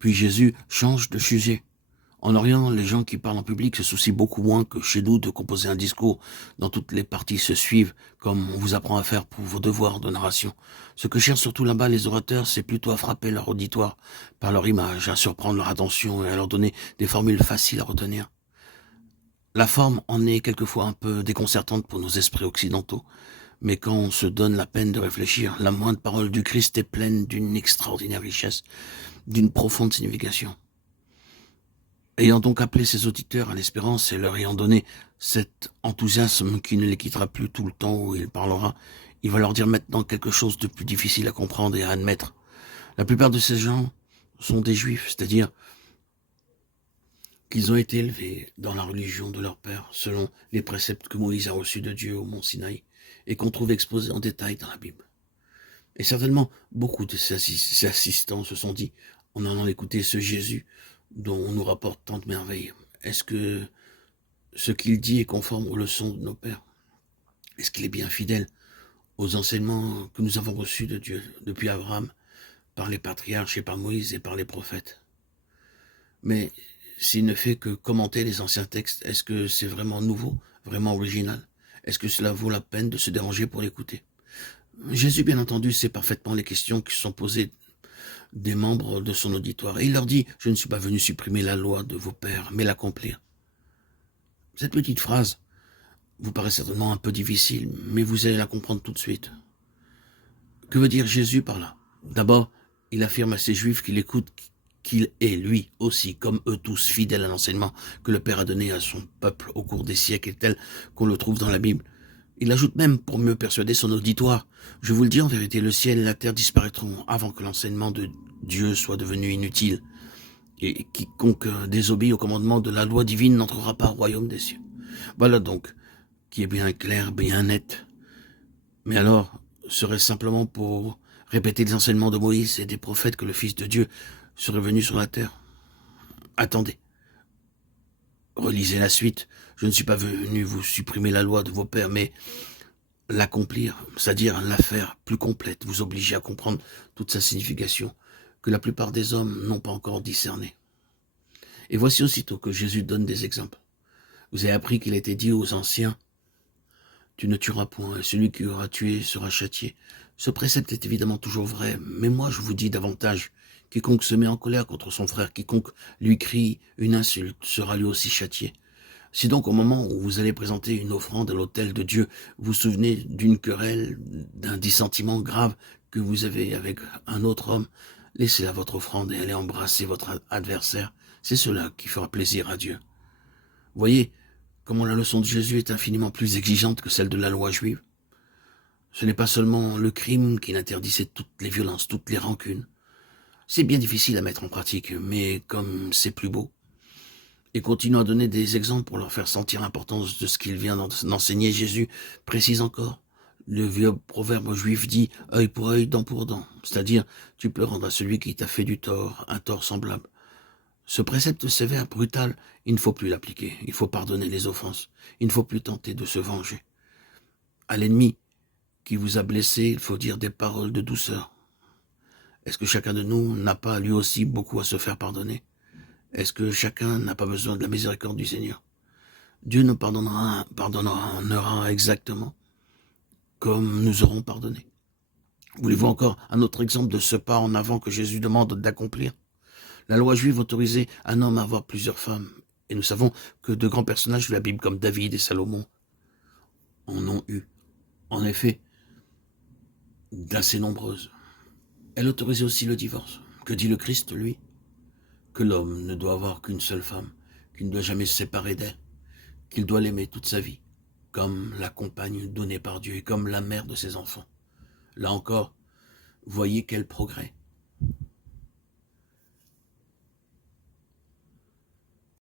Puis Jésus change de sujet. En Orient, les gens qui parlent en public se soucient beaucoup moins que chez nous de composer un discours dont toutes les parties se suivent, comme on vous apprend à faire pour vos devoirs de narration. Ce que cherchent surtout là-bas les orateurs, c'est plutôt à frapper leur auditoire par leur image, à surprendre leur attention et à leur donner des formules faciles à retenir. La forme en est quelquefois un peu déconcertante pour nos esprits occidentaux, mais quand on se donne la peine de réfléchir, la moindre parole du Christ est pleine d'une extraordinaire richesse, d'une profonde signification. Ayant donc appelé ses auditeurs à l'espérance et leur ayant donné cet enthousiasme qui ne les quittera plus tout le temps où il parlera, il va leur dire maintenant quelque chose de plus difficile à comprendre et à admettre. La plupart de ces gens sont des juifs, c'est-à-dire qu'ils ont été élevés dans la religion de leur père, selon les préceptes que Moïse a reçus de Dieu au mont Sinaï, et qu'on trouve exposés en détail dans la Bible. Et certainement, beaucoup de ces assistants se sont dit, en allant écouter ce Jésus dont on nous rapporte tant de merveilles, est-ce que ce qu'il dit est conforme aux leçons de nos pères? Est-ce qu'il est bien fidèle aux enseignements que nous avons reçus de Dieu depuis Abraham, par les patriarches et par Moïse et par les prophètes? Mais s'il ne fait que commenter les anciens textes, est-ce que c'est vraiment nouveau, vraiment original? Est-ce que cela vaut la peine de se déranger pour l'écouter? Jésus, bien entendu, sait parfaitement les questions qui sont posées des membres de son auditoire. Et il leur dit, je ne suis pas venu supprimer la loi de vos pères, mais l'accomplir. Cette petite phrase vous paraît certainement un peu difficile, mais vous allez la comprendre tout de suite. Que veut dire Jésus par là? D'abord, il affirme à ces Juifs qui l'écoutent qu'il est, lui aussi, comme eux tous, fidèle à l'enseignement que le Père a donné à son peuple au cours des siècles et tel qu'on le trouve dans la Bible. Il ajoute même, pour mieux persuader son auditoire, « Je vous le dis en vérité, le ciel et la terre disparaîtront avant que l'enseignement de Dieu soit devenu inutile. Et quiconque désobéit au commandement de la loi divine n'entrera pas au royaume des cieux. » Voilà donc, qui est bien clair, bien net. Mais alors, serait-ce simplement pour répéter les enseignements de Moïse et des prophètes que le Fils de Dieu serait venu sur la terre? Attendez. Relisez la suite. Je ne suis pas venu vous supprimer la loi de vos pères, mais l'accomplir, c'est-à-dire la faire plus complète, vous obliger à comprendre toute sa signification, que la plupart des hommes n'ont pas encore discerné. Et voici aussitôt que Jésus donne des exemples. Vous avez appris qu'il a été dit aux anciens, « Tu ne tueras point, et celui qui aura tué sera châtié. » Ce précepte est évidemment toujours vrai, mais moi je vous dis davantage, quiconque se met en colère contre son frère, quiconque lui crie une insulte, sera lui aussi châtié. Si donc au moment où vous allez présenter une offrande à l'autel de Dieu, vous vous souvenez d'une querelle, d'un dissentiment grave que vous avez avec un autre homme, laissez là votre offrande et allez embrasser votre adversaire. C'est cela qui fera plaisir à Dieu. Voyez comment la leçon de Jésus est infiniment plus exigeante que celle de la loi juive. Ce n'est pas seulement le crime qui interdisait toutes les violences, toutes les rancunes. C'est bien difficile à mettre en pratique, mais comme c'est plus beau. Et continuant à donner des exemples pour leur faire sentir l'importance de ce qu'il vient d'enseigner, Jésus précise encore. Le vieux proverbe juif dit « œil pour œil, dent pour dent », c'est-à-dire tu peux rendre à celui qui t'a fait du tort un tort semblable. Ce précepte sévère, brutal, il ne faut plus l'appliquer, il faut pardonner les offenses, il ne faut plus tenter de se venger. À l'ennemi qui vous a blessé, il faut dire des paroles de douceur. Est-ce que chacun de nous n'a pas lui aussi beaucoup à se faire pardonner? Est-ce que chacun n'a pas besoin de la miséricorde du Seigneur? Dieu nous pardonnera exactement comme nous aurons pardonné. Voulez-vous encore un autre exemple de ce pas en avant que Jésus demande d'accomplir? La loi juive autorisait un homme à avoir plusieurs femmes. Et nous savons que de grands personnages de la Bible comme David et Salomon en ont eu. En effet, d'assez nombreuses. Elle autorisait aussi le divorce. Que dit le Christ, lui? Que l'homme ne doit avoir qu'une seule femme, qu'il ne doit jamais se séparer d'elle, qu'il doit l'aimer toute sa vie, comme la compagne donnée par Dieu et comme la mère de ses enfants. Là encore, voyez quel progrès.